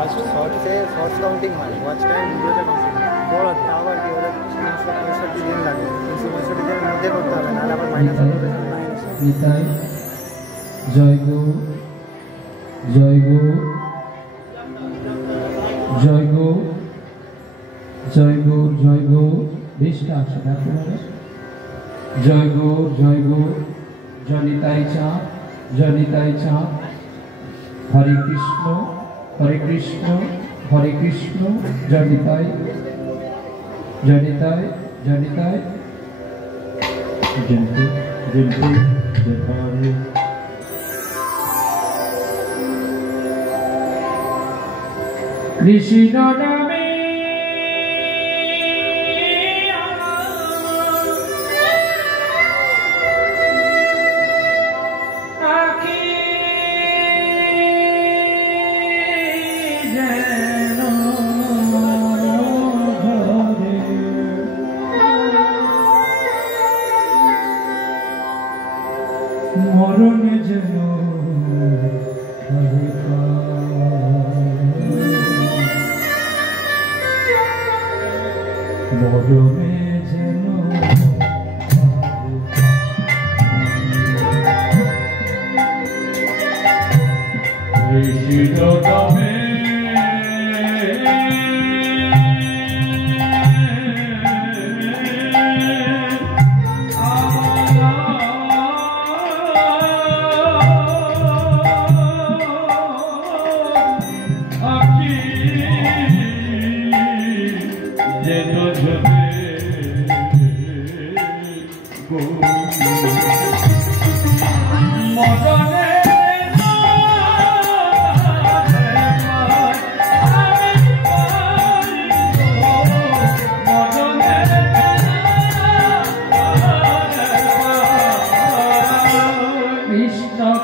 Shorts counting হয়, watch time ভিডিওতে counting বড় আবার কি ওরা 365 দিন লাগে, 365 দিনের মধ্যে করতে হবে, নাহলে আবার মাইনাস হবে। নিতাই জয় গো জয় গো জয় গো জয় গো জয় গো বেশটা আছে আপনারা জয় গো জয় গো জনিতাই চাঁদ জনিতাই চাঁদ হরে কৃষ্ণ হরে কৃষ্ণ হরে কৃষ্ণ জনিতাই জনিতাই জনিতাই জয়ন্তী জয়ন্তী জয়কালী কৃষ্ণ নামে মরণে যেন মরণে যেন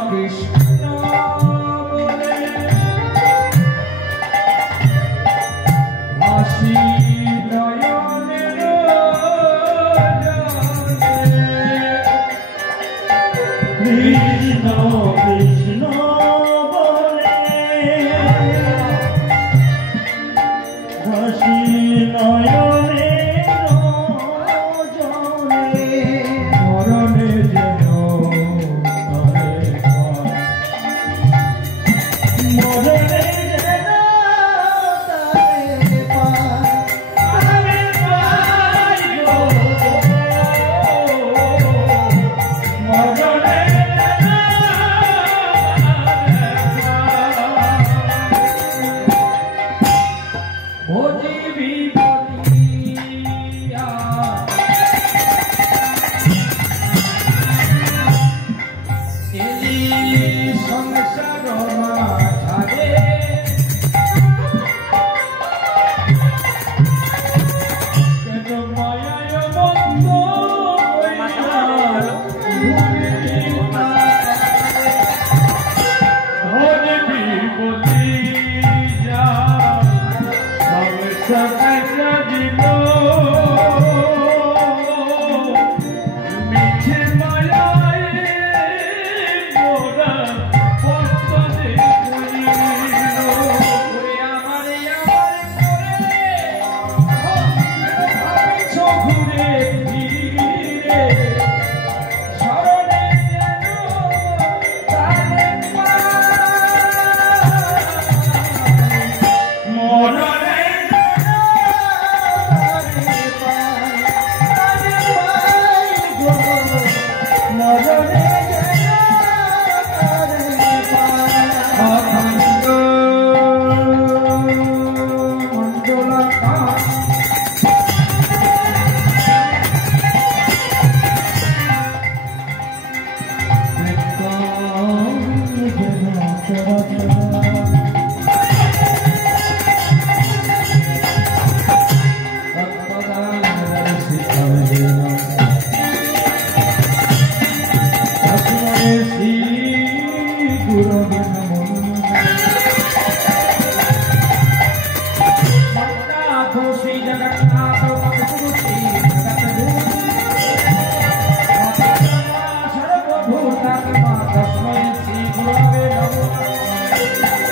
কৃষ্ণ নামে सर्वभूतात्मा तस्मै श्री गुरवे नमः।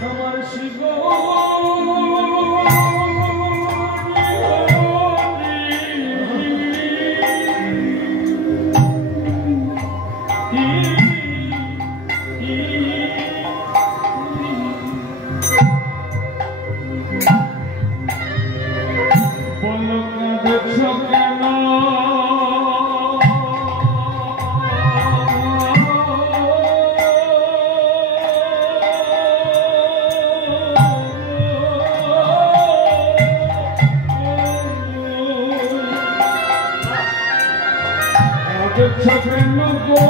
Come on, she go. কেন গো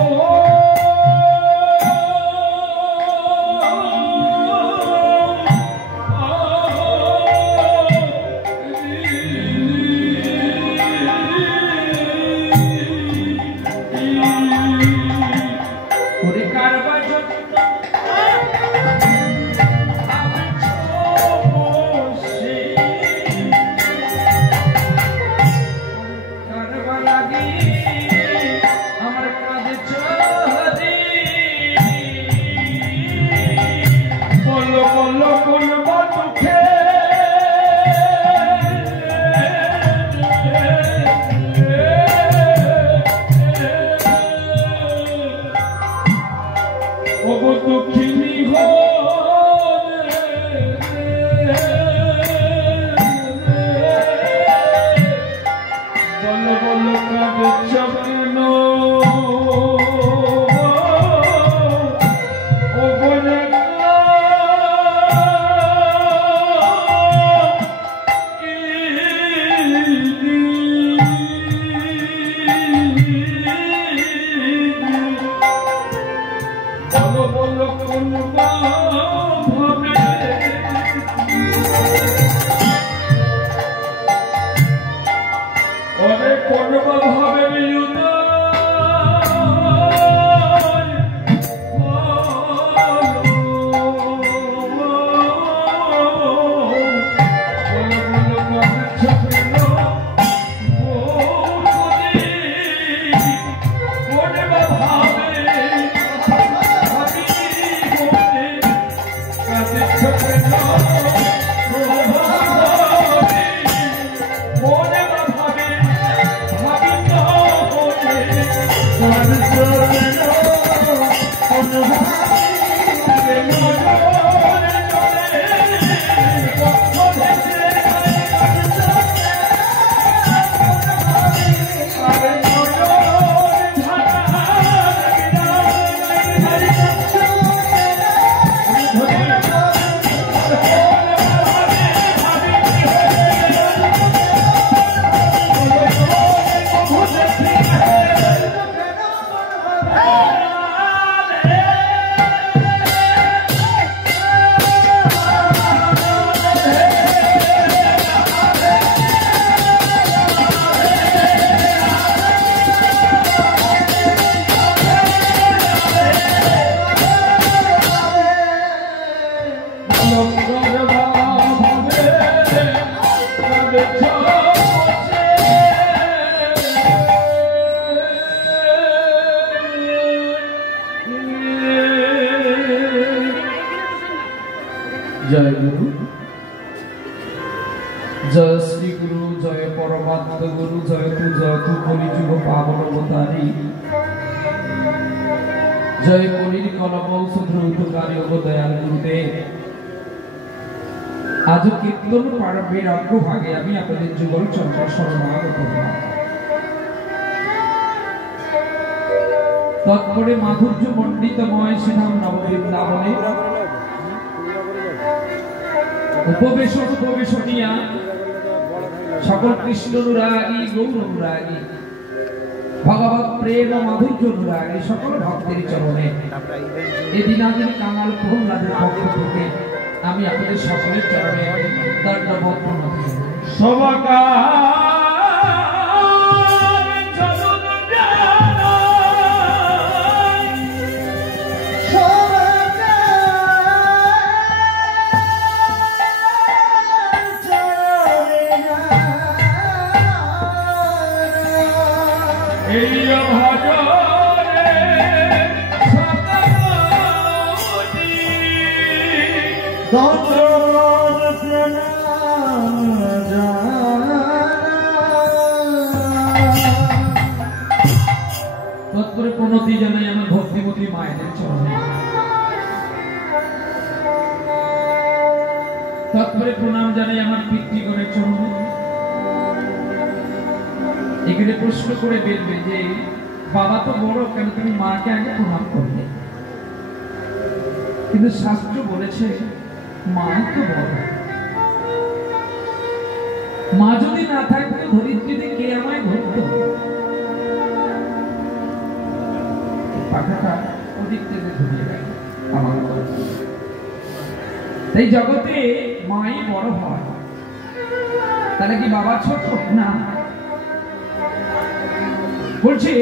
जय गुरु जय श्री गुरु जय परमात्म गुरु जय तू कलिजुग पावन अवतारी जय कलिर कलम औषध ऊर्ध्वकारी दयाल गुरुदेव आज कीर्तन पारंबेर अग्रभागे आमी आपनादेर जुगल चंद्र शरणागत हलाम तत्परे माधुर्य मंडितमय श्रीधाम नवबृंदावने उपवेशन उपवेशनिया सकल कृष्ण अनुरागी गौर अनुरागी भगवत प्रेम माधुर्य अनुरागी सकल भक्तेर चरणे ए दिनादिनी कामाल प्रहलादेर पक्ष थेके आमी आपनादेर सकलेर चरणे दंडवत प्रणाम सबका तत्परे प्रणति जानाई आमार भक्तिमती मायेदेर चरणे तत्परे प्रणाम जानाई आमार पितृगणेर चरणे एखाने प्रश्न करे बेरबे जे बाबा तो बड़ केन तुमि माके आगे प्रणाम करले किन्तु शास्त्र बोलेছে माई तो बड़ मा यदि ना थाकतो धरित्रीते के आमाय धरतो পাখাটা ওদিক থেকে ঘুরিয়ে গেল আমার। এই জগতে মাই বড় হয়, তাহলে কি বাবা ছোট না? বলছে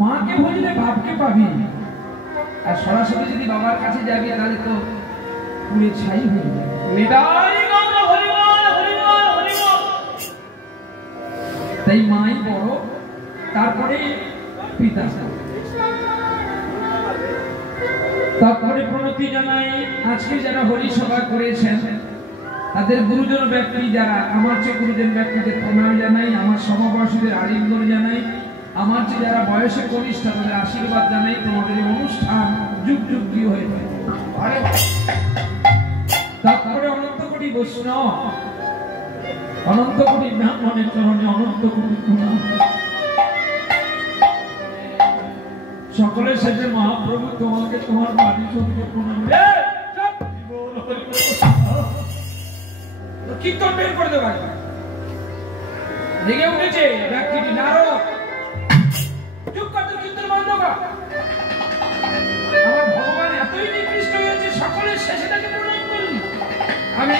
মাকে বুঝলে বাপকে পাবি, আর সরাসরি যদি বাবার কাছে যাবি তাহলে তো পুরে ছাই হয়ে যাবে। তাই মাই বড়, তারপরে পিতা, তারপরে প্রণতি জানাই আজকে যারা হরিসভা করেছেন তাদের গুরুজন ব্যক্তি যারা, আমার চেয়ে গুরুজন ব্যক্তিদের প্রণাম জানাই, আমার সমবয়সীদের আলিঙ্গন জানাই, আমার চেয়ে যারা বয়সে কনিষ্ঠ তাদের আশীর্বাদ জানাই। তোমাদের এই অনুষ্ঠান যুগ যুগ কি হয়ে যায়। তারপরে অনন্ত কোটি বৈষ্ণব, অনন্ত কোটি ব্রাহ্মণের চরণে অনন্ত কোটি প্রণাম। সকলের শেষে মহাপ্রভু তোমাকে তোমার বাড়ি সঙ্গে প্রণাম। কীর্তন বের করে দেওয়া রেগে উঠেছে ব্যক্তিটি, নারদ চুপ কর, তুই কীর্তন বন্ধ কর। আমার ভগবান এতই নিকৃষ্ট হয়েছে সকলের শেষে তাকে প্রণাম করলি, আমি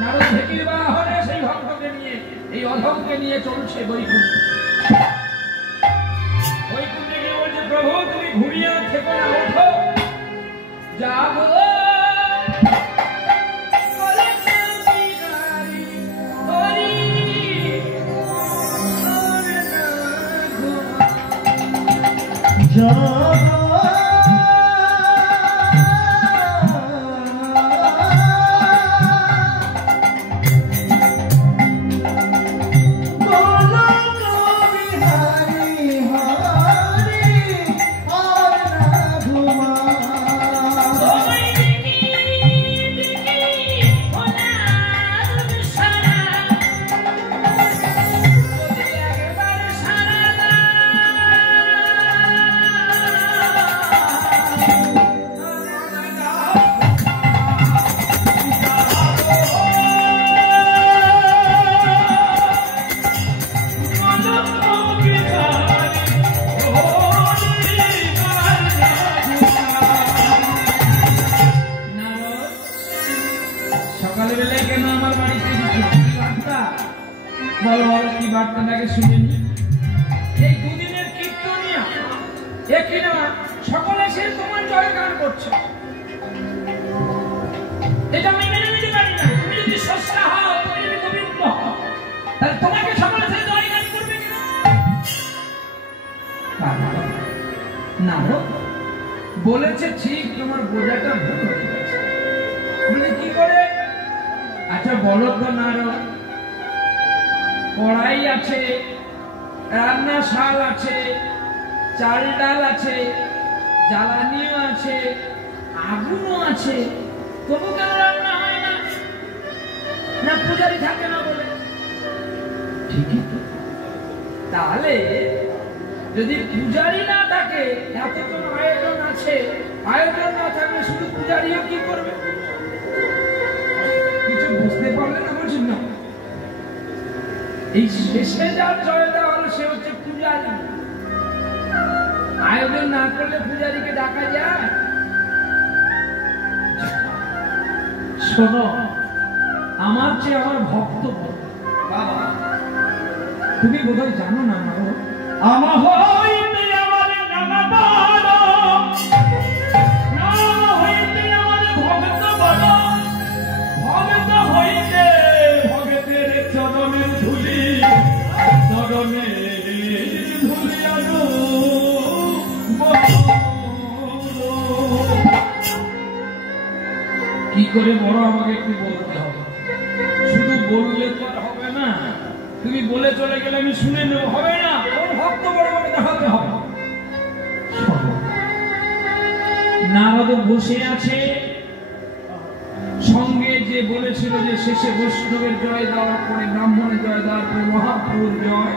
নারদ ঢেকির বাহনে সেই ভক্তকে নিয়ে, এই অধমকে নিয়ে চলছে বৈকুণ্ঠে। বৈকুণ্ঠে গিয়ে বলছে প্রভু তুমি ঘুমিয়ে থেকো না, ওঠো জাগো। সকলে সে তোমার জয় গান করছে, এটা আমি মেনে নিতে পারি না। তুমি যদি স্রষ্টা হও, তুমি যদি গোবিন্দ হও, তাহলে তোমাকে সকলে সে জয় গান করবে না? বলেছে ঠিক, তোমার বোঝাটা ভুল হয়ে গেছে। বলে কি করে? আচ্ছা বলো তো নারদ, কড়াই আছে, রান্নাশাল আছে, চাল ডাল আছে, জ্বালানিও আছে, আগুনও আছে, তবু কেন রান্না হয় না? না পূজারি থাকে না বলে? ঠিকই তো। তাহলে যদি পূজারি না থাকে, এতজন আয়োজন আছে, আয়োজন না থাকলে শুধু পূজারিও কি করবে? কিছু বুঝতে পারলে না? বলছেন না, এই শেষে যার জয় দেওয়া হলো সে হচ্ছে পূজারি। আয়োজন না করলে পূজারীকে ডাকা যায়? শোনো, আমার চেয়ে আমার ভক্ত বাবা, তুমি বোধহয় জানো না, আমার হইতে আমার নানা বলো, নানা হইতে আমার ভক্ত বলো, ভক্ত হইতে ভক্তের চরণের ধুলি, চরণের ধুলি আনো। কি করে বড় আমাকে একটু বলতে হবে, শুধু বললে তো আর হবে না। তুমি বলে চলে গেলে আমি শুনে নেব, হবে না। ওর ভক্ত বড় বড় দেখাতে হবে। নারদ বসে আছে, সঙ্গে যে বলেছিল যে শেষে বৈষ্ণবের জয় দেওয়ার পরে, ব্রাহ্মণের জয় দেওয়ার পরে মহাপ্রভুর জয়,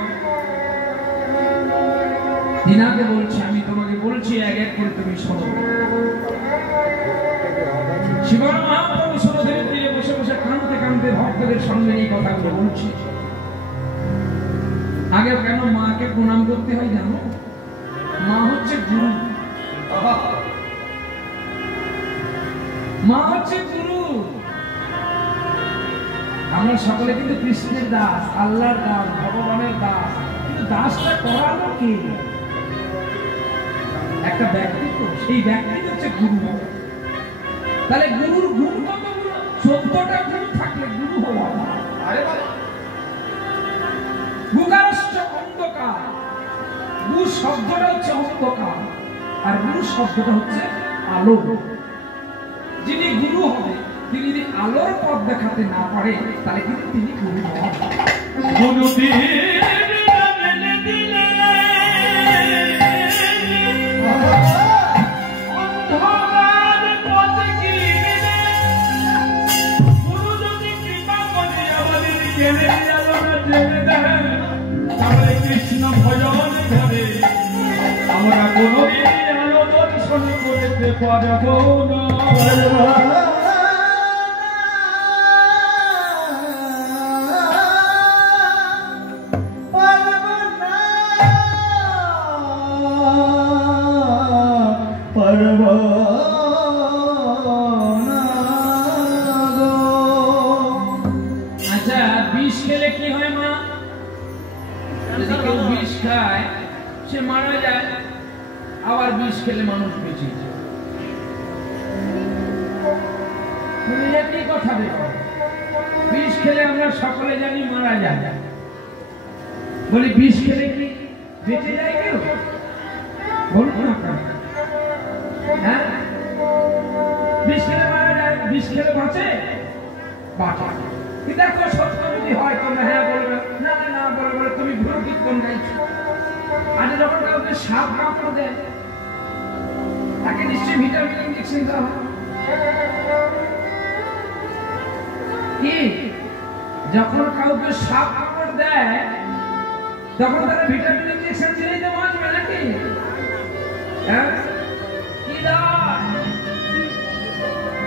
দিনাকে বলছে আমি তোমাকে বলছি এক এক করে তুমি শোনো। শিবন মহাপ্রভু সরোবরের তীরে বসে বসে কাঁদতে কাঁদতে ভক্তদের সঙ্গে এই কথাগুলো বলছি। আগে কেন মাকে প্রণাম করতে হয় জানো? মা হচ্ছে গুরু, মা হচ্ছে গুরু। আমরা সকলে কিন্তু কৃষ্ণের দাস, আল্লাহর দাস, ভগবানের দাস, কিন্তু দাসটা করালো কে? একটা ব্যক্তি, তো সেই ব্যক্তি হচ্ছে গুরু। তাহলে গুরুর গুণ কতগুলো? 14টা গুণ থাকলে গুরু হওয়া। আরে বাবা, গুকারশ্চ অন্ধকার, গু শব্দটা হচ্ছে অন্ধকার, আর গুরু শব্দটা হচ্ছে আলো। যিনি গুরু হবে, তিনি যদি আলোর পথ দেখাতে না পারে, তাহলে কিন্তু তিনি গুরু হন। কৃষ্ণ ভজন করে আমরা কোনদিন আলো দর্শন করতে পারব না। আচ্ছা, বিষ খেলে কি হয় মা? যদি কেউ বিষ খায় সে মারা যায়, আবার বিষ খেলে মানুষ বেঁচে যায়। কি কথা দেখো, বিষ খেলে আমরা সকলে জানি মারা যায়, বলি বিষ খেলে কি বেঁচে যায় কেউ? বলুন না, হ্যাঁ? বিষ খেলে মারা যায়, বিষ খেলে বাঁচে? বাঁচে। দেখো সত্য যদি হয় তোমরা হ্যাঁ বলবে, না না বলবে তুমি ভুল কীর্তন গাইছো। আজ যখন কাউকে সাপ কামড় দেয়, তাকে নিশ্চয়ই ভিটামিন ইনজেকশন দেওয়া হয় কি? যখন কাউকে সাপ কামড় দেয় তখন তারা ভিটামিন ইনজেকশন দিলেই তো বাঁচবে নাকি? হ্যাঁ, কি দায়?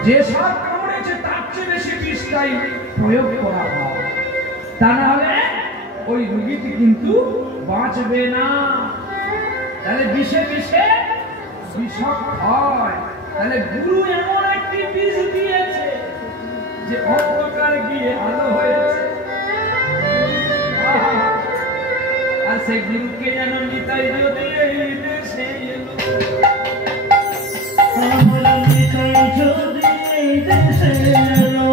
যে সাপ কামড়েছে তার চেয়ে বেশি বিষটাই প্রয়োগ করা হয়, তা না হলে ওই রোগীটি কিন্তু বাঁচবে না। তাহলে বিষে বিষে বিষক হয়। তাহলে গুরু এমন একটি বিষ দিয়েছে যে অন্ধকার গিয়ে আলো হয়েছে। আর সেই গুরুকে যেন নিতাই যদি এই দেশে এলো, আমরা নিতাই যদি এই দেশে এলো,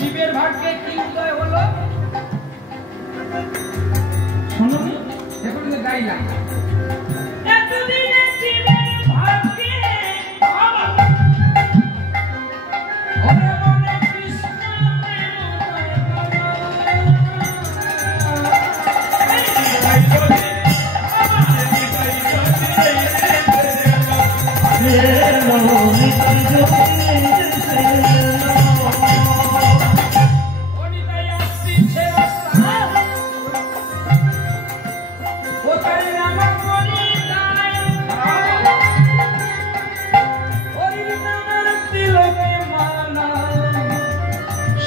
জীবের ভাগ্যে কি উদয় হলো শুনুন, এখন গাইলাম এতদিনে জীবের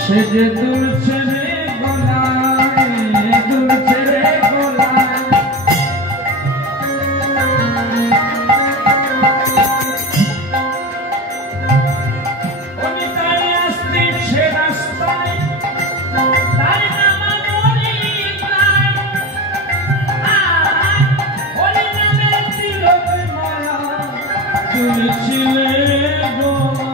সেজে দুলছে রে গলায়, দুলছে রে গলায়। অনিতাই আসছে রাস্তায়, তার নাম অনিতাই। হরি নামের তিলক মালা দুলছিলে গলায়।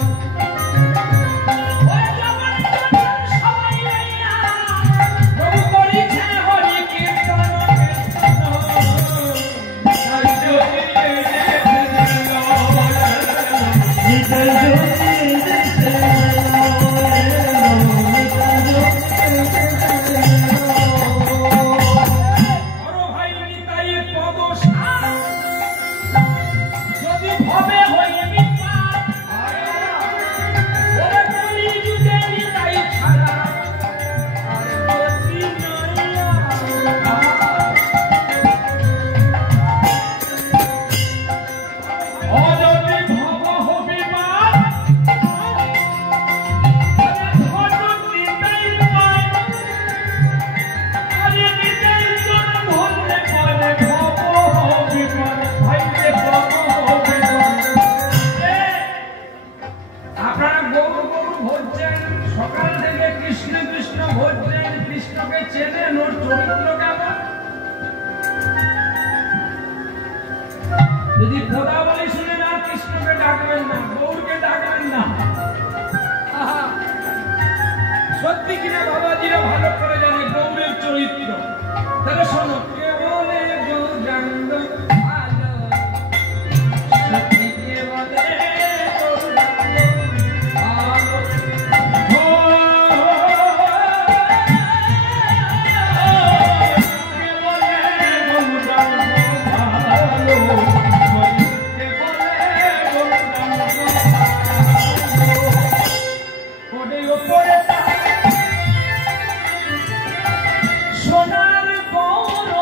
যদি খোদা বলে শুনে না, কৃষ্ণকে ডাকবেন না, গৌরকে ডাকবেন না। সত্যি কিনা বাবাজিরা ভালো করে জানে গৌরের চরিত্র। তাহলে শোনো, কে বলে গৌরাঙ্গ ভালো, সত্যি কে বলে গৌরাঙ্গ ভালো। সোনার গৌরব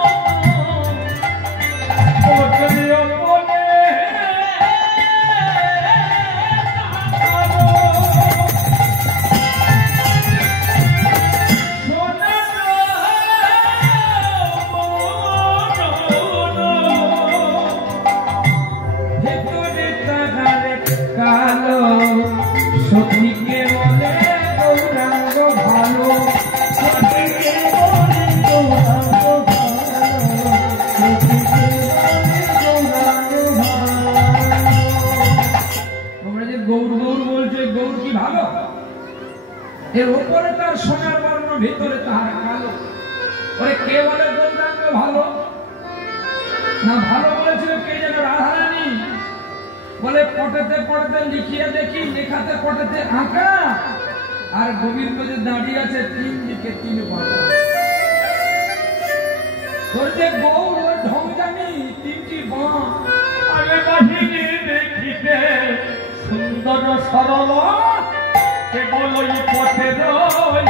এর উপরে তার সোনার বর্ণ, ভিতরে তাহার কালো। ওরে কে বলে গৌরাঙ্গ ভালো না? ভালো বলেছিল কে যেন রাধারানী, বলে পটেতে পটেতে লিখিয়ে দেখি, লেখাতে পটেতে আঁকা, আর গোবিন্দ যে দাঁড়িয়ে আছে তিন দিকে তিন বাবা। তোর যে গৌর ওর ঢং জানি, তিনটি বাঁ। আগে বাহিনী দেখিতে সুন্দর সরল, কেবল ওই পথে রই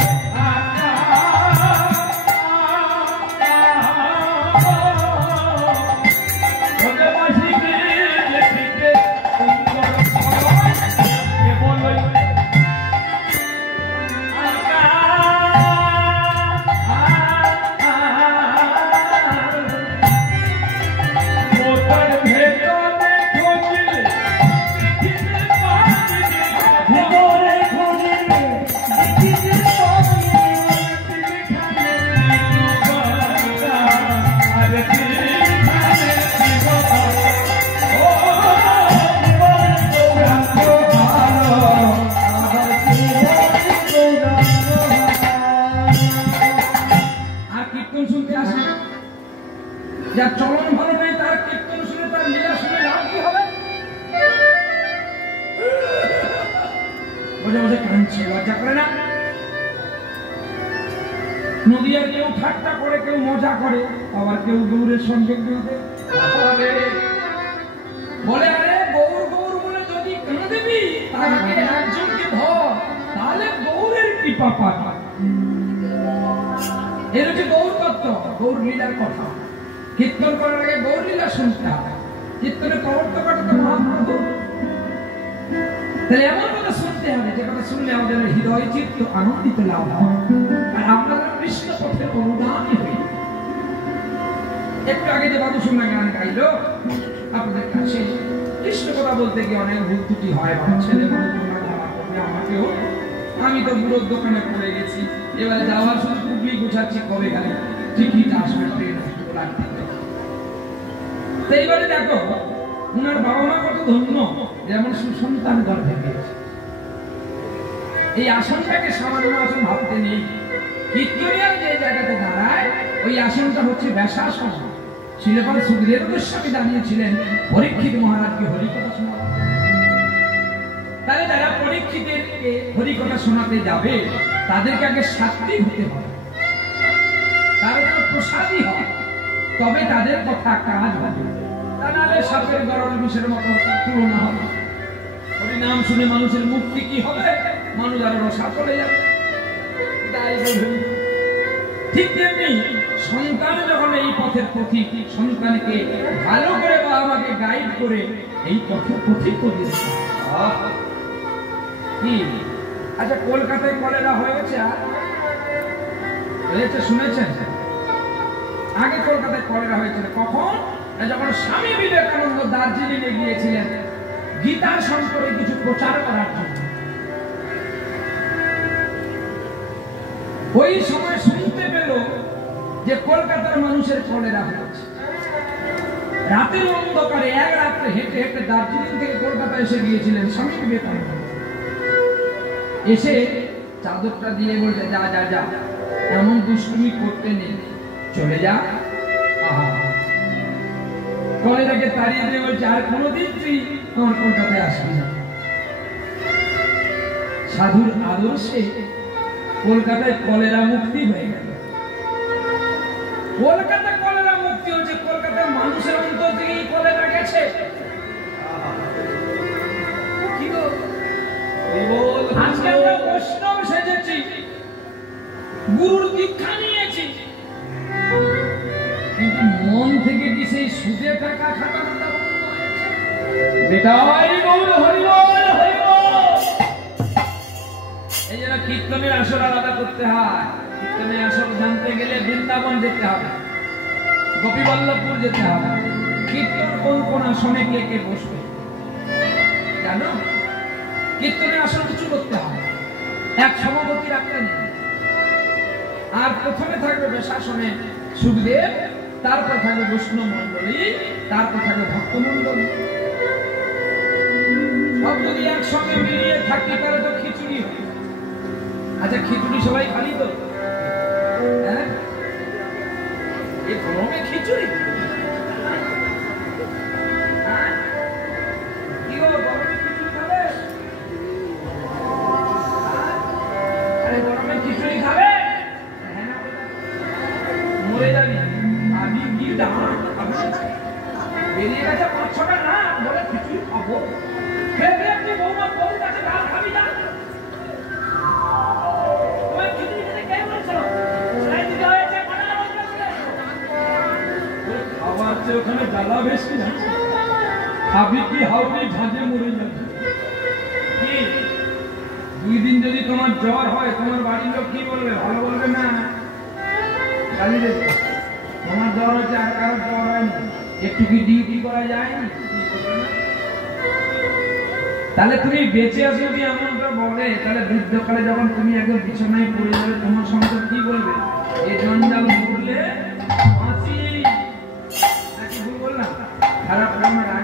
যার চলন ভালো নেই, তার কীর্তন শুনে, তার লীলা শুনে লাভ কি হবে? বসে বসে কাঁদছে, লজ্জা করে না? নদীয়ার কেউ ঠাট্টা করে, কেউ মজা করে, আবার কেউ গৌরের সঙ্গে বলে আরে গৌর গৌর বলে আগে একজনকে ধর, তাহলে গৌরের কৃপা পাবি। এর হচ্ছে গৌর তত্ত্ব, গৌর লীলার কথা। কীর্তন করার আগে গৌর লীলা শুনতে হবে। কীর্তনের প্রবর্তক তো মহাপ্রভু। তাহলে এমন কথা শুনতে হবে যে কথা শুনলে আমাদের হৃদয় চিত্ত আনন্দিত লাভ হয়, আর আমরা কৃষ্ণ পথের অনুগামী হই। একটু আগে যে বাবু শোনা গান গাইলো আপনাদের কাছে, কৃষ্ণ কথা বলতে গিয়ে অনেক ভুল ত্রুটি হয়। আমার ছেলে মানুষ আমাকেও, আমি তো বুড়োর দোকানে পড়ে গেছি, এবারে যাওয়ার শুধু টুকলি গুছাচ্ছি, কবে গেলে টিকিট আসবে, ট্রেন লাগবে। তো এইবারে দেখো উনার বাবা মা কত ধন্য, যেমন সুসন্তান গর্ভে পেয়েছে। এই আসনটাকে সামান্য আসন ভাবতে নেই। কীর্তনিয়ার যে জায়গাতে দাঁড়ায় ওই আসনটা হচ্ছে ব্যাসাসন। শিলপাল সুখদেব গোস্বামী দাঁড়িয়েছিলেন পরীক্ষিত মহারাজকে হরিকথা শোনাতে। তাহলে যারা পরীক্ষিতকে হরিকথা শোনাতে যাবে তাদেরকে আগে সাত্বিক হতে হবে, তারা যেন প্রসাদী হয়, তবে তাদের কথা কাজ হবে। তা নাহলে সাপের গরল বিষের মতো তুলনা হবে। হরিনাম শুনে মানুষের মুক্তি কি হবে? মানুষ আরো রসা চলে যাবে। ঠিক তেমনি সন্তান যখন এই পথের পথিক, সন্তানকে ভালো করে বাবা মাকে গাইড করে এই পথের পথিক করে কি। আচ্ছা, কলকাতায় কলেরা হয়েছে হয়েছে শুনেছেন? আগে কলকাতায় কলেরা হয়েছিল কখন? যখন স্বামী বিবেকানন্দ দার্জিলিং এ গিয়েছিলেন গীতার সম্পর্কে কিছু প্রচার করার জন্য। ওই সময় শুনতে পেল যে কলকাতার মানুষের কলেরা হয়েছে। রাতের অন্ধকারে এক রাত্রে হেঁটে হেঁটে দার্জিলিং থেকে কলকাতা এসে গিয়েছিলেন স্বামী বিবেকানন্দ। এসে চাদরটা দিয়ে বলছে, যা যা যা, এমন দুষ্টুমি করতে নেই, চলে যা। আহা, কলেরাকে তাড়িয়ে দিয়ে বলছে, আর কোনোদিন তুই আমার কলকাতায় আসবি না। সাধুর আদর্শে কলকাতায় কলেরা মুক্তি হয়ে গেল। কলকাতা কলেরা মুক্তি হচ্ছে, কলকাতার মানুষের অন্তর থেকে কলেরা গেছে। কি গো, আজকে আমরা বৈষ্ণব সেজেছি, গুরুর দীক্ষা নিয়েছি, কিন্তু মন থেকে কি সেই সুদে টাকা খাটানোটা বন্ধ হয়েছে? বেটাই গৌর হরিবল হরিবল। এই জন্য কীর্তনের আসর আলাদা করতে হয়। কীর্তনের আসর জানতে গেলে বৃন্দাবন যেতে হবে, গোপীবল্লভপুর যেতে হবে। কীর্তন কোন কোন আসনে কে কে বসবে জানো? কীর্তনের আসন কিছু করতে হবে, এক সভাপতি রাখতে নেই। আর প্রথমে থাকবে বেশাসনে সুখদেব, তারপর থাকবে বৈষ্ণব মন্ডলী, তারপর থাকবে ভক্ত মন্ডলী। সব যদি একসঙ্গে মিলিয়ে থাকি তাহলে তো খিচুড়ি হবে। আচ্ছা, খিচুড়ি সবাই খালি তো? হ্যাঁ, এই গরমে খিচুড়ি? কি গো, গরমে খিচুড়ি খাবে? আরে গরমে খিচুড়ি খাবে? মরে যাবি। আমি কি দাঁড় বেরিয়ে গেছে 5-6টা না বলে খিচুড়ি খাবো। খেয়ে আপনি বৌমা বউ কাছে ডাল খাবি না? তোমার খিচুড়ি খেতে কে বলছিল? সেটাই দিতে হয়েছে, খাবার চেয়ে ওখানে জ্বালা বেশি যাচ্ছে। খাবি কি হাওড়ি ঝাঁঝে মরে যাচ্ছে। কি 2 দিন যদি তোমার জ্বর হয়, তোমার বাড়ির লোক কি বলবে? ভালো বলবে না, গালি দেবে। তোমার জ্বর হচ্ছে, আর কারোর জ্বর হয়নি, একটু কি ডিউটি করা যায়নি? তাহলে তুমি বেঁচে আসো যদি এমনটা বলে, তাহলে বৃদ্ধকালে যখন তুমি একদম বিছানায় পড়ে যাবে, তোমার সন্তান কি বলবে? এই জঞ্জাল করলে ফাঁসি। নাকি ভুল বললাম? খারাপ লাগবে না?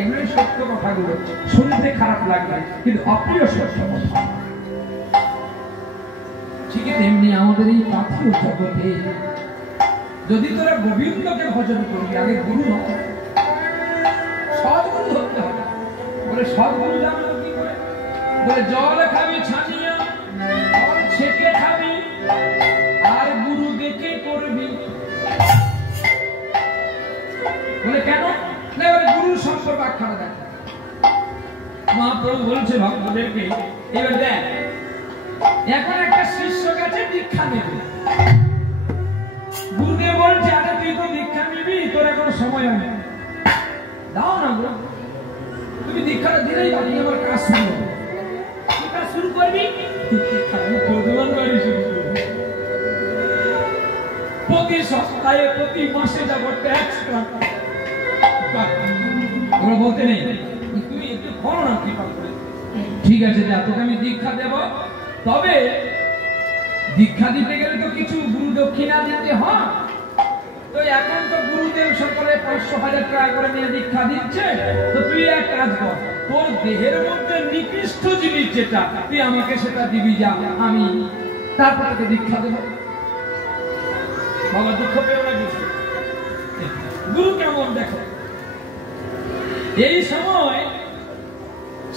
এগুলোই সত্য কথাগুলো, শুনতে খারাপ লাগবে কিন্তু অপ্রিয় সত্য কথা। ঠিক তেমনি আমাদের এই পার্থিব জগতে যদি তোরা গোবিন্দকে ভজন করবি, আগে গুরু হবে, সৎগুরু হতে হবে। বলে সৎগুরু জানলো কি করে? বলে জল খাবি ছানিয়া, জল ছেঁকে খাবি, আর গুরু দেখে করবি। বলে কেন? না, গুরুর সম্পর্ক আখ্যান দেখ। মহাপ্রভু বলছে ভক্তদেরকে, এবার দেখ, এখন একটা শিষ্য গেছে দীক্ষা নেবে, গুরুদেব বলছে আরে তুই তো দীক্ষা নিবি, তোর এখন সময় হবে, দাও না গো, তুমি দীক্ষাটা দিলেই আমি আমার কাজ শুরু হবে। কি কাজ শুরু করবি? প্রতি সপ্তাহে প্রতি মাসে যাবো ট্যাক্স ওরা বলতে নেই, তুমি একটু করো না কৃপা করে। ঠিক আছে, যা তোকে আমি দীক্ষা দেব, তবে দীক্ষা দিতে গেলে তো কিছু গুরু দক্ষিণা দিতে হয়। তো এখন তো গুরুদেব সকলে 500,000 টাকা করে নিয়ে দীক্ষা দিচ্ছে, তো তুই এক কাজ কর, তোর দেহের মধ্যে নিকৃষ্ট জিনিস যেটা তুই আমাকে সেটা দিবি, যা আমি তারপর তোকে দীক্ষা দেব। বাবা দুঃখ পেও না, গুরু কেমন দেখো। এই সময়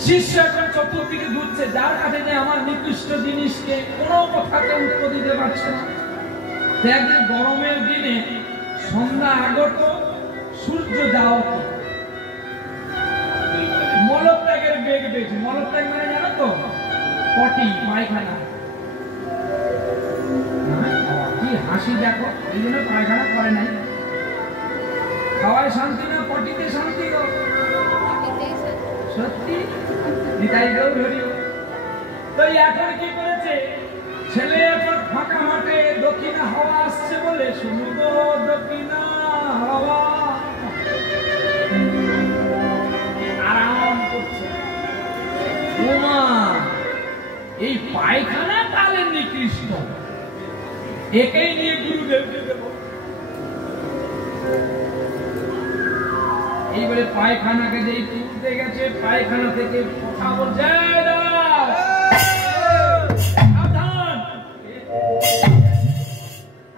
শিষ্য এখন চতুর্দিকে ঘুরছে, যার কাছে যে আমার নিকৃষ্ট জিনিসকে কোনো কথাতে উত্তর দিতে পারছে না। একদিন গরমের দিনে সন্ধ্যা আগত, সূর্য যাও, মলত্যাগের বেগ বেশি। মলত্যাগ মানে জানো তো, পটি, পায়খানা। কি হাসি দেখো, এই জন্য পায়খানা করে নাই। খাওয়ায় শান্তি না, পটিতে শান্তি গো, সত্যি নিতাই গো ধরি। তো এখন কি করেছে ছেলে, এখন ফাঁকা মাঠে দক্ষিণা হাওয়া আসছে বলে, শুনো গো দক্ষিণা হাওয়া, আরাম করছে। ওমা, এই পায়খানা তাহলে নিকৃষ্ট, একেই নিয়ে গুরুদেবকে দেব। এইবারে পায়খানাকে যেই তুলতে গেছে, পায়খানা থেকে কথা বলছে,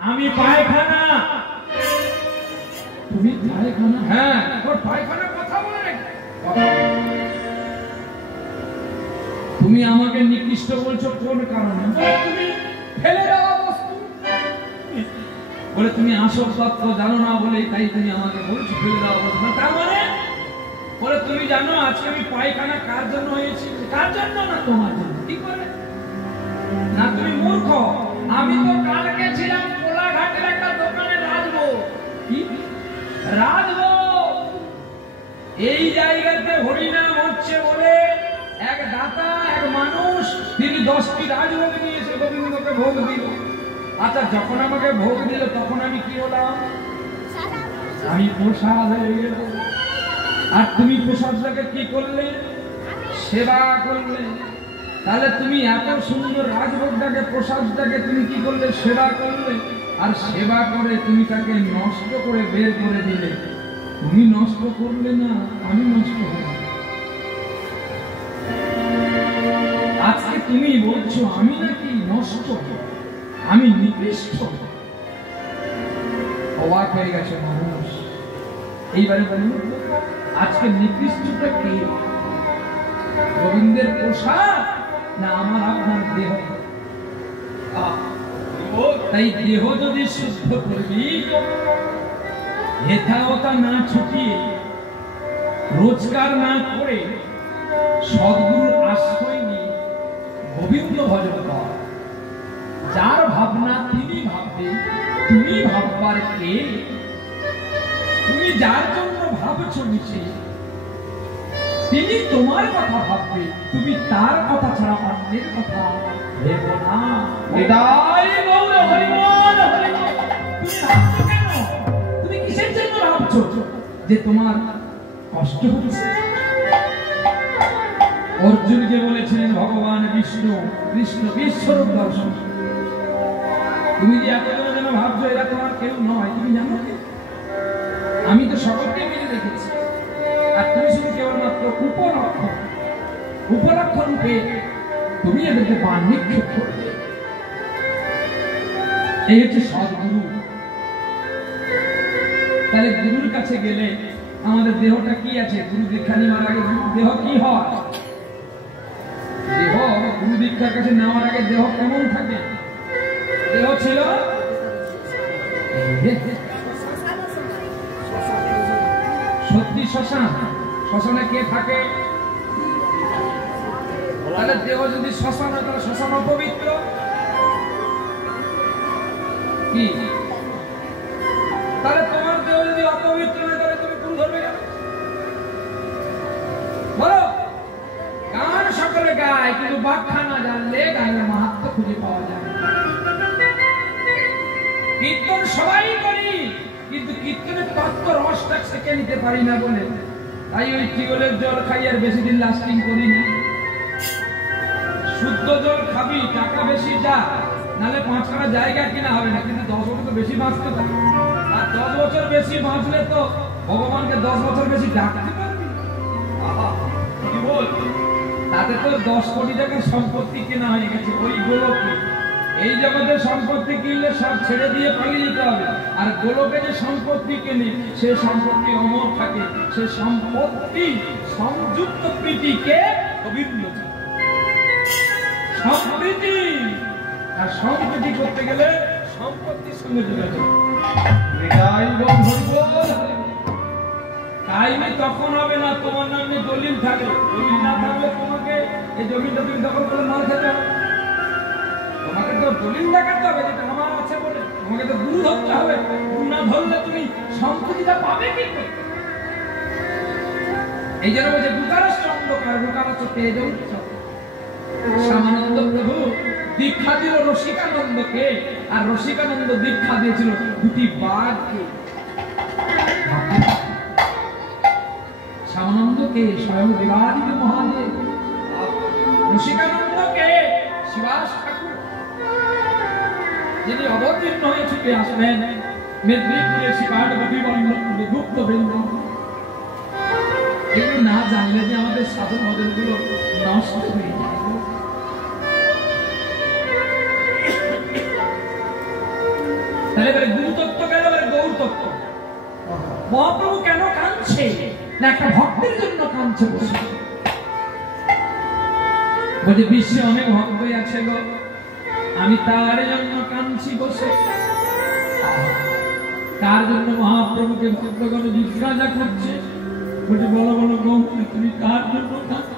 আমি পায়খানা, তুমি পায়খানা? হ্যাঁ, তোর পায়খানা কথা বলে, তুমি আমাকে নিকৃষ্ট বলছো কোন কারণে? তুমি ফেলে দেওয়া বস্তু বলে, তুমি আসল তত্ত্ব জানো না বলে তাই তুমি আমাকে বলছো ফেলে দেওয়া বস্তু। তার মানে বলে, তুমি জানো আজকে আমি পায়খানা কার জন্য হয়েছি? কার জন্য না, তোমার জন্য। কি করে না, তুমি মূর্খ। আমি তো কালকে ছিলাম কোলাঘাটের একটা দোকানে রাজবো। কি রাজবো? এই জায়গাতে হরিনাম হচ্ছে বলে এক দাতা, এক মানুষ, তিনি 10টি রাজভোগ নিয়ে এসে গোবিন্দকে ভোগ দিল। আচ্ছা, যখন আমাকে ভোগ দিল তখন আমি কি হলাম? আমি প্রসাদ হয়ে গেল। আর তুমি প্রসাদটাকে কি করলে? সেবা করলে। তাহলে তুমি এত সুন্দর রাজভোগটাকে, প্রসাদটাকে তুমি কি করলে? সেবা করলে। আর সেবা করে তুমি তাকে নষ্ট করে বের করে দিলে। তুমি নষ্ট করলে না, আমি নষ্ট হলাম। আজকে তুমি বলছো আমি নাকি নষ্ট, আমি নিকৃষ্ট। অবাক হয়ে গেছে মানুষ। এইবারে বলুন, আজকে নিকৃষ্টটা কে? গোবিন্দের প্রসাদ না আমার আপনার দেহ? তাই দেহ যদি শুদ্ধ করবি, হেথা ওটা না ছুটিয়ে, রোজগার না করে, সদ্গুরুর আশ্রয় নিয়ে গোবিন্দ ভজন কর। যার ভাবনা তিনি ভাববে, তুমি ভাববার কে? তুমি যার জন্য ভাবছো নিচে, তিনি তোমার কথা ভাববে, তুমি তার কথা ছাড়া অন্যের কথা ভেবো না। এটাই গৌর হরিবল হরিবল। তুমি ভাবছো কেন? তুমি কিসের জন্য ভাবছো? যে তোমার কষ্ট হচ্ছে। অর্জুনকে বলেছিলেন ভগবান বিষ্ণু, কৃষ্ণ বিশ্বরূপ দর্শন। তুমি যে এতজন যেন ভাবছো এরা তোমার কেউ নয়, তুমি জানো না? আমি তো সকলকে মিলে রেখেছি, আর তুমি শুধু কেবলমাত্র উপলক্ষ রূপে তুমি এদেরকে বান নিক্ষেপ করবে। এই হচ্ছে সদ্গুরু। তাহলে গুরুর কাছে গেলে আমাদের দেহটা কি আছে? গুরু দীক্ষা নেওয়ার আগে দেহ কি হয়? দেহ গুরু দীক্ষার কাছে নেওয়ার আগে দেহ কেমন থাকে? দেহ ছিল সত্যি শ্মশান। শ্মশানে কে থাকে? তাহলে দেহ যদি শ্মশান হয় তাহলে শ্মশান অপবিত্র কি? তাহলে তোমার দেহ যদি অপবিত্র হয় তাহলে তুমি কোন ধরবে কেন বলো? গান সকলে গায়, কিন্তু ব্যাখ্যা না জানলে গানের মাহাত্ম্য খুঁজে পাওয়া যায় না। কীর্তন সবাই করি, কিন্তু কীর্তনের তত্ত্ব রসটা ছেঁকে নিতে পারি না বলে তাই ওই টিউবওয়েলের জল খাই আর বেশি দিন লাস্টিং করি না। শুদ্ধ জল খাবি, টাকা বেশি যা, নাহলে 5 কাঠা জায়গা কিনা হবে না, কিন্তু 10 বছর তো বেশি বাঁচতে পারবে। আর 10 বছর বেশি বাঁচলে তো ভগবানকে 10 বছর বেশি ডাকতে পারবি। কি বল? তাতে তো 10 কোটি টাকার সম্পত্তি কেনা হয়ে গেছে ওই গোলকে। এই জগতের সম্পত্তি কিনলে সব ছেড়ে দিয়ে পালিয়ে যেতে হবে, আর গোলকে যে সম্পত্তি কেনে সে সম্পত্তি অমর থাকে। সে সম্পত্তি সংযুক্ত প্রীতিকে গোবিন্দ সম্প্রীতি, আর সম্প্রীতি করতে গেলে সম্পত্তির সঙ্গে যোগাযোগ। টাইমে তখন হবে না তোমার নামে দলিল থাকে। দলিল না থাকলে তোমাকে এই জমিটা তুমি দখল করে মার খেতে হবে। তোমাকে তো দলিল দেখাতে হবে যেটা আমার আছে বলে। তোমাকে তো গুরু ধরতে হবে। গুরু না ধরলে তুমি সম্পত্তিটা পাবে কি করে? এই জন্য বলছে দুকারাষ্ট্র অন্ধকার দুকারাষ্ট্র তেজং। শ্যামানন্দ প্রভু দীক্ষা দিল রসিকানন্দকে, আর রসিকানন্দ দীক্ষা দিয়েছিল দুটি বাঘকে। শ্যামানন্দকে স্বয়ং দেবাদিদেব মহাদেব, রসিকানন্দকে শিবাস ঠাকুর, যিনি অবতীর্ণ হয়ে ছুটে আসলেন মেদিনীপুরের শিবাট গোপীবল্লভপুরে গুপ্ত বৃন্দ। এগুলো না জানলে যে আমাদের সাধন মডেলগুলো নষ্ট হয়ে যায়। তাহলে গুরুতত্ত্ব কেন, গৌর তত্ত্ব। মহাপ্রভু কেন কাঁদছে না? একটা ভক্তের জন্য কাঁদছে বসে। বলছে বিশ্বে অনেক ভক্তই আছে গো, আমি তার জন্য কাঁদছি বসে। তার জন্য মহাপ্রভুকে ভক্তগণ জিজ্ঞাসা করছে, বলছে বলো বলো গৌর তুমি কার জন্য কাঁদছো?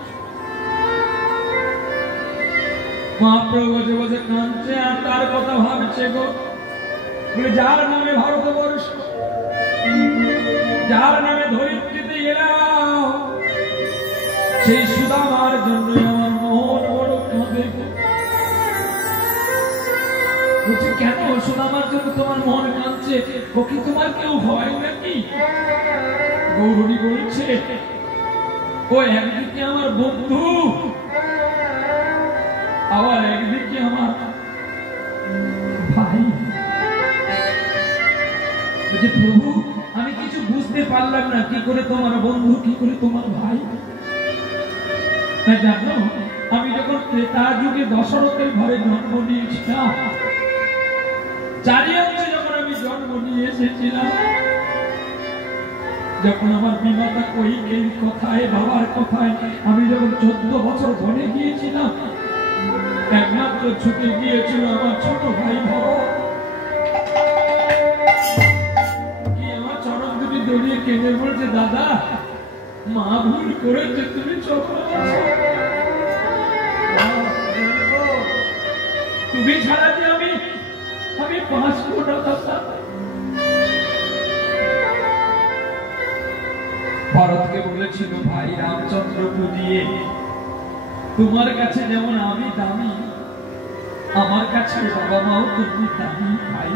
মহাপ্রভু বসে বসে কাঁদছে আর তার কথা ভাবছে গো। বলে যার নামে ভারতবর্ষ, যার নামে ধরিত্রীতে এলাম, সেই সুদামার জন্য আমার মন বড় কাঁদে। বলছে কেন সুদামার জন্য তোমার মন কাঁদছে? ও কি তোমার কেউ হয় নাকি? গৌরী বলছে ও একদিকে আমার বন্ধু, আবার একদিকে আমার ভাই। বলছে প্রভু আমি কিছু বুঝতে পারলাম না, কি করে তোমার বন্ধু, কি করে তোমার ভাই? জানো আমি যখন ত্রেতা যুগে দশরথের ঘরে জন্ম নিয়েছিলাম, 4 অংশে যখন আমি জন্ম নিয়ে এসেছিলাম, যখন আমার বিমাতা কৈকেয়ীর কথায় বাবার কথায় আমি যখন 14 বছর বনে গিয়েছিলাম, একমাত্র ছুটে গিয়েছিল আমার ছোট ভাই ভরত। কি আমার চরণ দুটি দড়িয়ে কেঁদে বলছে দাদা মা ভুল করেছে, তুমি চলো, তুমি ছাড়া যে আমি 5 দাদা। ভরতকে বলেছিল ভাই রামচন্দ্র বুঝিয়ে তোমার কাছে যেমন আমি দামি, আমার কাছে বাবা মাও তুমি দামি ভাই।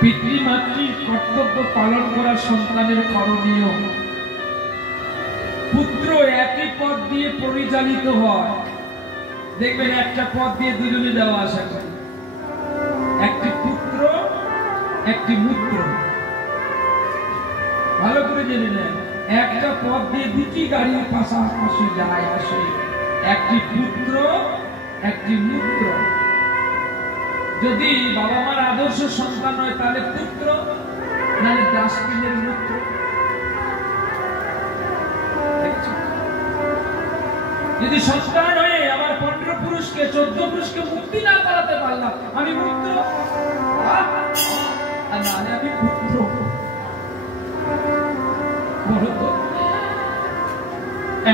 পিতৃমাতৃ কর্তব্য পালন করা সন্তানের করণীয়। পুত্র একই পথ দিয়ে পরিচালিত হয়, দেখবেন একটা পথ দিয়ে দুজনে যাওয়া আসা করে, একটি পুত্র একটি মূত্র। ভালো করে জেনে নেন, একটা পথ দিয়ে দুটি গাড়ির পাশাপাশি যায় আসে, একটি পুত্র একটি মূত্র। যদি বাবা মার আদর্শ সন্তান হয় তাহলে পুত্র, নাহলে ডাস্টবিনের মূত্র। যদি সন্তান হয়ে আমার 15 পুরুষকে 14 পুরুষকে মুক্তি না করাতে পারলাম, আমি মূত্র, আর নাহলে আমি পুত্র।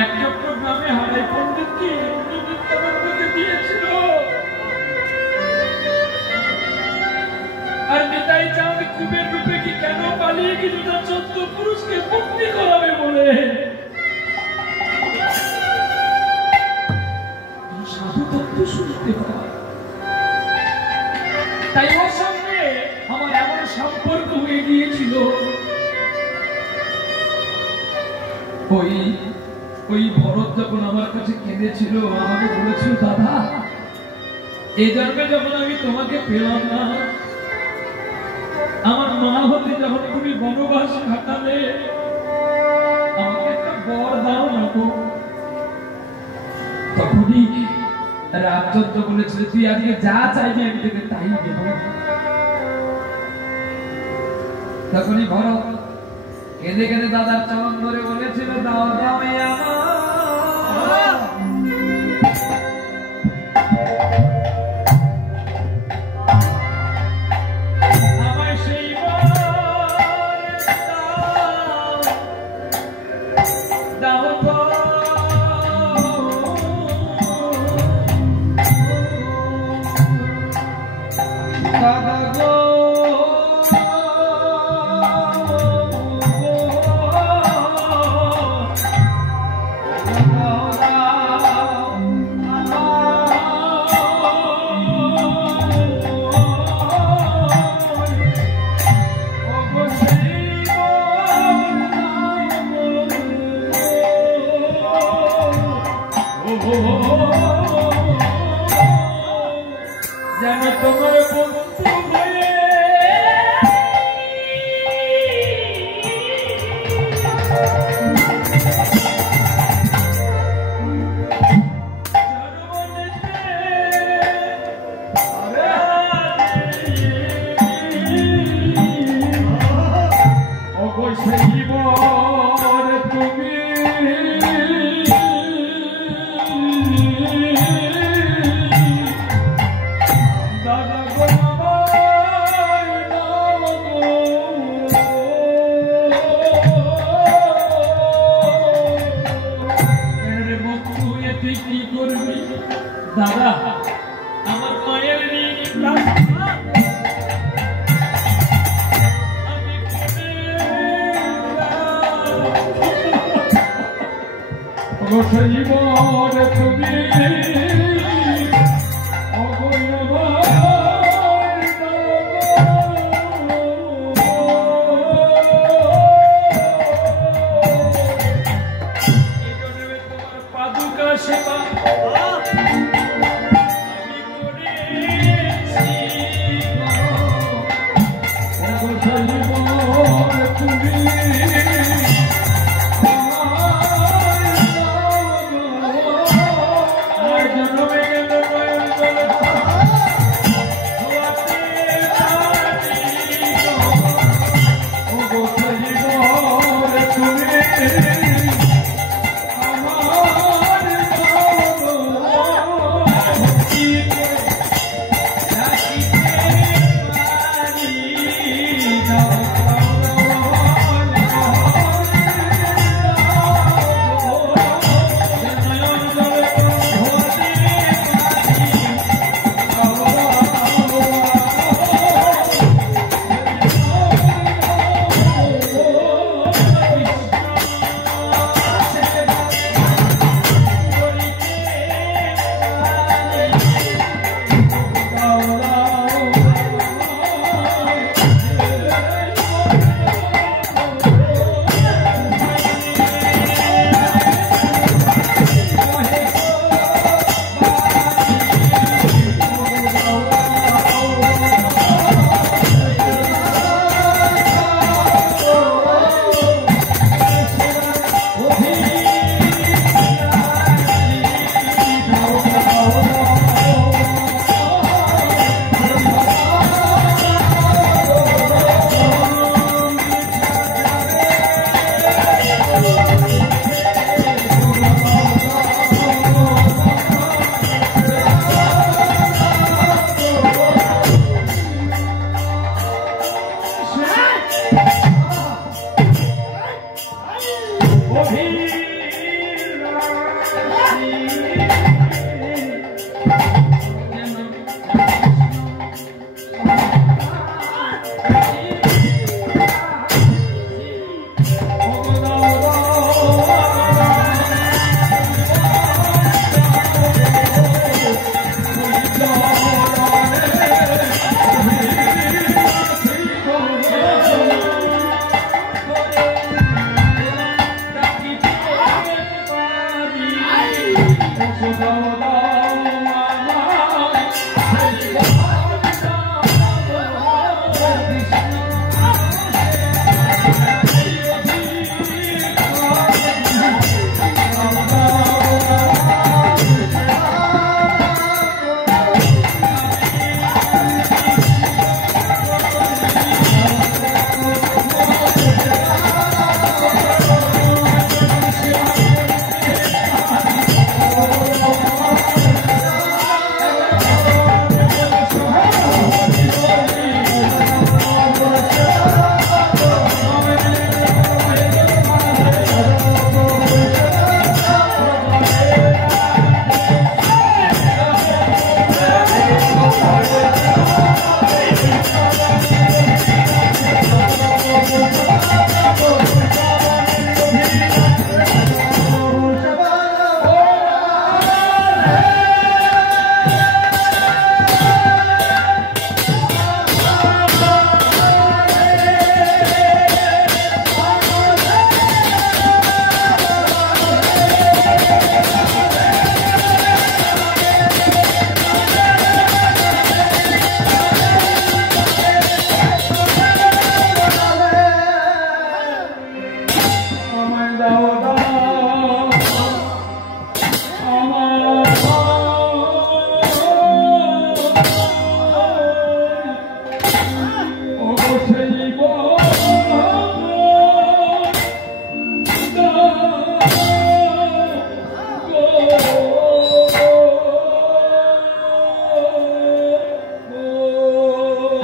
এক চট্টগ্রামে হারাই পণ্ডিত যুগের রূপে কি কেন পালিয়ে কিছু তার 14 পুরুষকে মুক্তি করাবে বলে সাধু তত্ত্ব শুনতে হয়। তাই ওর সঙ্গে আমার এমন সম্পর্ক হয়ে গিয়েছিল। ওই ভরত যখন আমার কাছে কেঁদেছিল, আমাকে বলেছিল, দাদা এ জন্মে যখন আমি তোমাকে পেলাম না, আমার মা হতে যখন তুমি বনবাস কাটালে, আমাকে একটা বর দাও না গো। তখনই রামচন্দ্র বলেছিল, তুই আজকে যা চাইবি আমি তোকে তাই দেব। তখনই ভরত কেঁদে কেঁদে দাদার চরণ ধরে বলেছিল, দাও দাও আমায় সেই দাও গো দাদা গো। যেন তোমার বন্ধু হয়ে অবশ্যই তুমি কি করবি দাদা? আমার মায়ের তুমি পাদুকা সেবা আমি করেছি তুমি আজ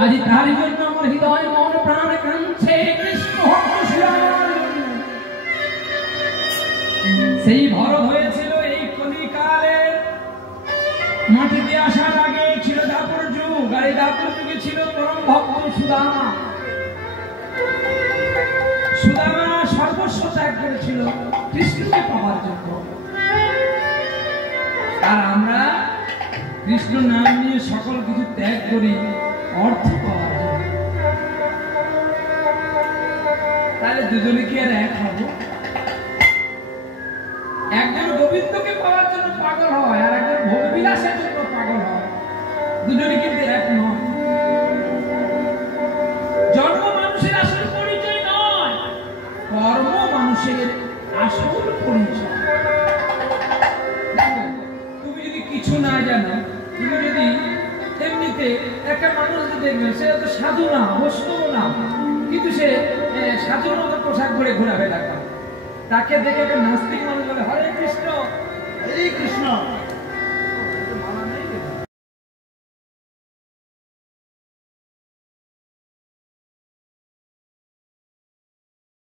আজ তারই জন্য আমার হৃদয় মন প্রাণ কাঁদছে কৃষ্ণ ভক্ত শ্রীরামের জন্য। সেই ভরত হয়েছিল এই কলিকালে, মাটিতে আসার আগে ছিল দাপর যুগ, আর এই দাপর যুগে ছিল পরম ভক্ত সুদামা। সুদামা সর্বস্ব ত্যাগ করেছিল কৃষ্ণকে পাওয়ার জন্য, আর আমরা কৃষ্ণ নাম নিয়ে সকল কিছু ত্যাগ করি অর্থ পাওয়ার জন্য। তাহলে দুজনে কি আর এক হবো? একজন গোবিন্দকে পাওয়ার জন্য পাগল হয়, আর একজন ভোগ বিলাসের জন্য পাগল হয়, দুজনে কিন্তু এক নয়। জন্ম মানুষের আসল পরিচয় নয়, কর্ম মানুষের আসল পরিচয়। দেখো, তুমি যদি কিছু না জানো, তুমি যদি এমনিতে একটা মানুষ দেখবে সে তো সাধু না, বৈষ্ণব না, কিন্তু সে সাধুর মতো পোশাক পরে ঘোরাফেরা করে, তাকে দেখে একটা নাস্তিক মানুষ বলে হরে কৃষ্ণ হরে কৃষ্ণ,